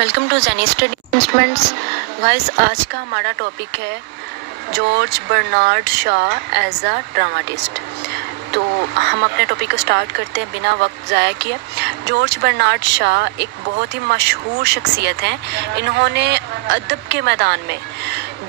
Welcome to Jenny study instruments. Guys, आज का हमारा टॉपिक है George Bernard Shaw as a dramatist. तो हम अपने टॉपिक को स्टार्ट करते हैं बिना वक्त ज़ाया किए। जॉर्ज बर्नार्ड शॉ एक बहुत ही मशहूर शख्सियत हैं। इन्होंने अदब के मैदान में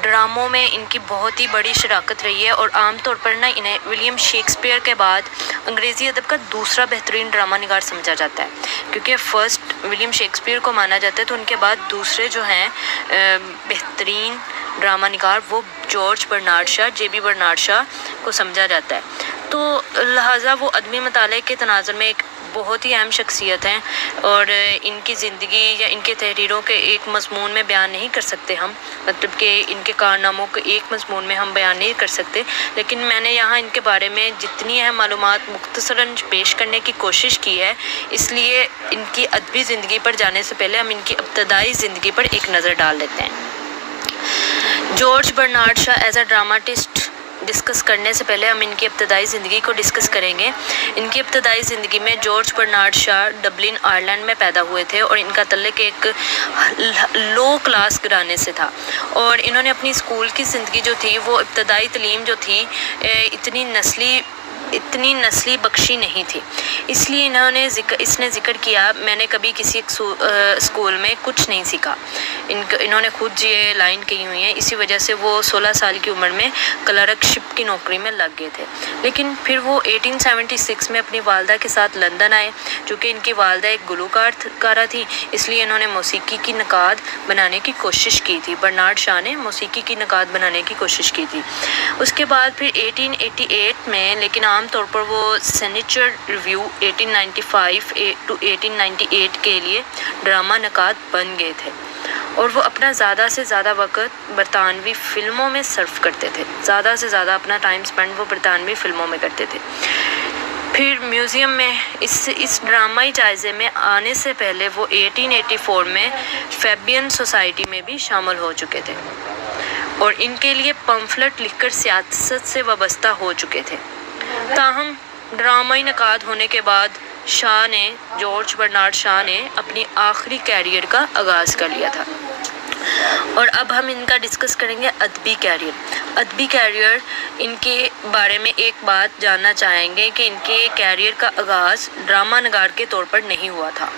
ड्रामों में इनकी बहुत ही बड़ी शराकत रही है और आमतौर पर ना इन्हें विलियम शेक्सपियर के बाद अंग्रेज़ी अदब का दूसरा बेहतरीन ड्रामा निगार समझा जाता है, क्योंकि फ़र्स्ट विलियम शेक्सपियर को माना जाता है तो उनके बाद दूसरे जो हैं बेहतरीन ड्रामा निगार वो जॉर्ज बर्नार्ड शॉ जेबी बर्नार्ड शॉ को समझा जाता है। तो लिहाजा वो अदबी मताले के तनाज़ुर में एक बहुत ही अहम शख्सियत हैं और इनकी ज़िंदगी या इनके तहरीरों के एक मज़मून में बयान नहीं कर सकते हम, मतलब कि इनके कारनामों को एक मज़मून में हम बयान नहीं कर सकते। लेकिन मैंने यहाँ इनके बारे में जितनी अहम मालूमात मुख्तसरन पेश करने की कोशिश की है, इसलिए इनकी अदबी ज़िंदगी पर जाने से पहले हम इनकी इब्तदाई ज़िंदगी पर एक नज़र डाल लेते हैं। George Bernard Shaw as a dramatist discuss करने से पहले हम इनकी इब्तदाई ज़िंदगी को डिस्कस करेंगे। इनकी इब्तदाई ज़िंदगी में George Bernard Shaw Dublin Ireland में पैदा हुए थे और इनका तल्लुक़ एक लो क्लास घराने से था और इन्होंने अपनी स्कूल की ज़िंदगी जो थी वो इब्तदाई तालीम जो थी इतनी नस्ली बख्शी नहीं थी, इसलिए इसने ज़िक्र किया मैंने कभी किसी एक स्कूल में कुछ नहीं सीखा। इन्होंने खुद ये लाइन कही हुई है। इसी वजह से वो 16 साल की उम्र में क्लर्कशिप की नौकरी में लग गए थे। लेकिन फिर वो 1876 में अपनी वालदा के साथ लंदन आए। चूँकि इनकी वालदा एक गुलकारा थी, इसलिए इन्होंने मौसीकी की नकाद बनाने की कोशिश की थी। बर्नार्ड शॉ ने मौसीकी की नकाद बनाने की कोशिश की थी। उसके बाद फिर 1888 में, लेकिन आम तौर पर वो सेनेचर रिव्यू 1895 to 1898 के लिए ड्रामा नकाद बन गए थे और वो अपना ज़्यादा से ज़्यादा वक़्त बरतानवी फ़िल्मों में सर्व करते थे। ज़्यादा से ज़्यादा अपना टाइम स्पेंड वो बरतानवी फ़िल्मों में करते थे। फिर म्यूज़ियम में इस ड्रामाई जायज़े में आने से पहले वो 1884 में फैबियन सोसाइटी में भी शामिल हो चुके थे और इनके लिए पम्फलेट लिखकर सियासत से वाबस्ता हो चुके थे। ताहम ड्रामाई नकाद होने के बाद जॉर्ज बर्नार्ड शॉ ने अपनी आखिरी कैरियर का आगाज़ कर लिया था। और अब हम इनका डिस्कस करेंगे अदबी कैरियर। इनके बारे में एक बात जानना चाहेंगे कि इनके कैरियर का आगाज़ ड्रामा नगार के तौर पर नहीं हुआ था।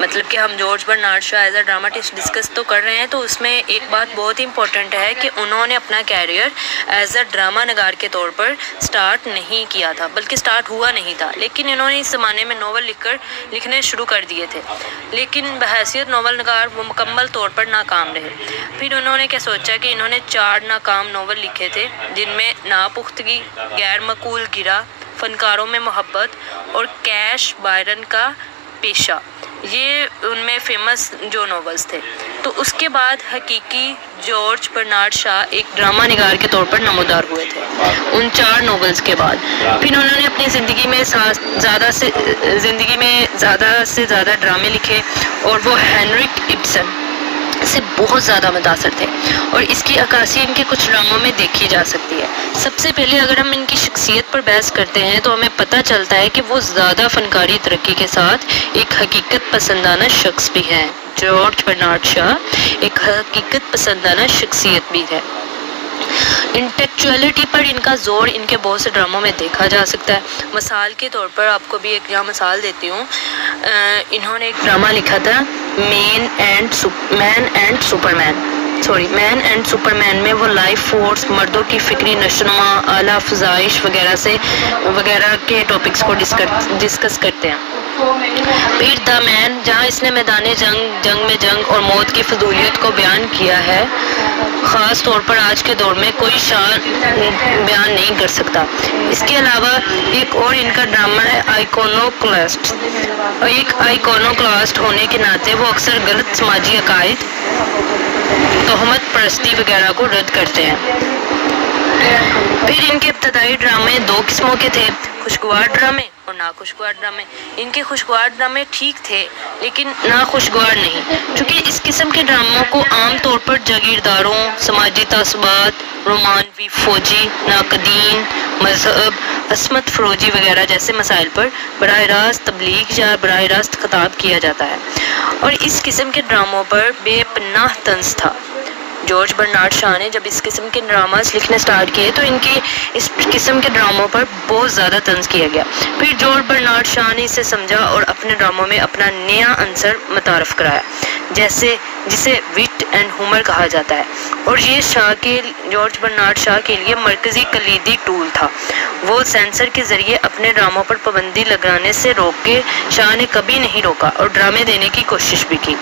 मतलब कि हम George Bernard Shaw as a dramatist discuss तो कर रहे हैं, तो उसमें एक बात बहुत ही इंपॉर्टेंट है कि उन्होंने अपना कैरियर एज अ ड्रामा नगार के तौर पर स्टार्ट नहीं किया था, बल्कि स्टार्ट हुआ नहीं था। लेकिन इन्होंने इस ज़माने में नावल लिखने शुरू कर दिए थे, लेकिन बहैसियत नावल नगार वो मुकम्मल तौर पर नाकाम रहे। फिर उन्होंने क्या सोचा कि इन्होंने 4 नाकाम नावल लिखे थे, जिनमें नापुख्तगी, गैर मकूल गिरा, फनकारों में मोहब्बत और कैश बायरन का पेशा, ये उनमें फेमस जो नॉवेल्स थे। तो उसके बाद हकीकी जॉर्ज बर्नार्ड शॉ एक ड्रामा निगार के तौर पर नमूदार हुए थे उन 4 नॉवेल्स के बाद। फिर उन्होंने अपनी ज़िंदगी में ज़्यादा से ज़्यादा ड्रामे लिखे और वो हेनरिक इब्सन से बहुत ज़्यादा मुतासर थे और इसकी अक्कासी इनके कुछ ड्रामों में देखी जा सकती है। सबसे पहले अगर हम इनकी शख्सियत पर बहस करते हैं तो हमें पता चलता है कि वो ज़्यादा फनकारी तरक्की के साथ एक हकीकत पसंदाना शख्स भी हैं। जॉर्ज बर्नार्ड शॉ एक हकीकत पसंदाना शख्सियत भी है। इंटेलेक्चुअलिटी पर इनका ज़ोर इनके बहुत से ड्रामों में देखा जा सकता है। मिसाल के तौर पर आपको भी एक यहाँ मिसाल देती हूँ। इन्होंने एक ड्रामा लिखा था मैन एंड सुपरमैन में वो लाइफ फोर्स, मर्दों की फिक्री नशोनुमा, आला अफजाइश वगैरह के टॉपिक्स को डिस्कस करते हैं। फिर द मैन, जहाँ इसने मैदान जंग में जंग और मौत की फजूलियत को बयान किया है, ख़ास तौर पर आज के दौर में कोई शान बयान नहीं कर सकता। इसके अलावा एक और इनका ड्रामा है आइकोनोक्लास्ट। एक आइकोनोक्लास्ट होने के नाते वो अक्सर गलत समाजी अकायद, तोहमत परस्ती वगैरह को रद्द करते हैं। फिर इनके इब्तदाई ड्रामे 2 किस्मों के थे, खुशगवार ड्रामे और नाखुशगवार ड्रामे। इनके खुशगवार ड्रामे ठीक थे लेकिन नाखुशगवार नहीं, क्योंकि इस قسم کے ڈراموں کو عام طور پر جاگیرداروں، سماجی تعصبات، رومانوی فوجی، ناقدین، مذہب، عصمت فروزی وغیرہ جیسے مسائل پر براہ راست تبلیغ یا براہ راست خطاب کیا جاتا ہے، اور اس قسم کے ڈراموں پر بے پناہ طنز تھا۔ جارج برنارڈ شاہ نے جب اس قسم کے ڈراماز لکھنے سٹارٹ کیے تو اس قسم کے ڈراموں پر بہت زیادہ طنز کیا گیا۔ پھر جارج برنارڈ شاہ نے اسے سمجھا اور اپنے ڈراموں میں اپنا نیا عنصر متعارف کرایا، جسے وٹ اینڈ ہیومر کہا جاتا ہے، اور یہ جارج برنارڈ شاہ کے لیے مرکزی کلیدی ٹول تھا۔ وہ سینسر کے ذریعے اپنے ڈراموں پر پابندی لگانے سے روک کے شاہ نے کبھی نہیں روکا اور ڈرامے دینے کی کوشش بھی کی۔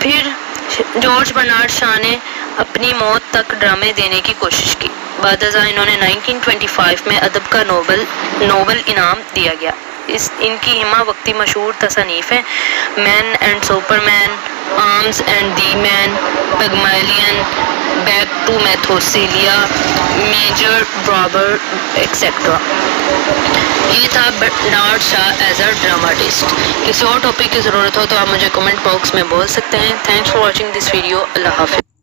پھر جارج برنارڈ شاہ نے اپنی موت تک ڈرامے دینے کی کوشش کی۔ بعد ازاں انہوں نے 1925 میں ادب کا نوبل انعام دیا گیا۔ ان کی ہمہ وقتی مشہور تصانیف ہیں man and superman, arms and the man, Pygmalion, back to Methuselah, Major Barbara etcetera. یہ تھا برنارڈ شاہ ایز اے ڈراماٹسٹ۔ کسی اور ٹاپک کی ضرورت ہو تو آپ مجھے کمنٹ باکس میں بول سکتے ہیں۔ Thanks for watching this video. اللہ حافظ۔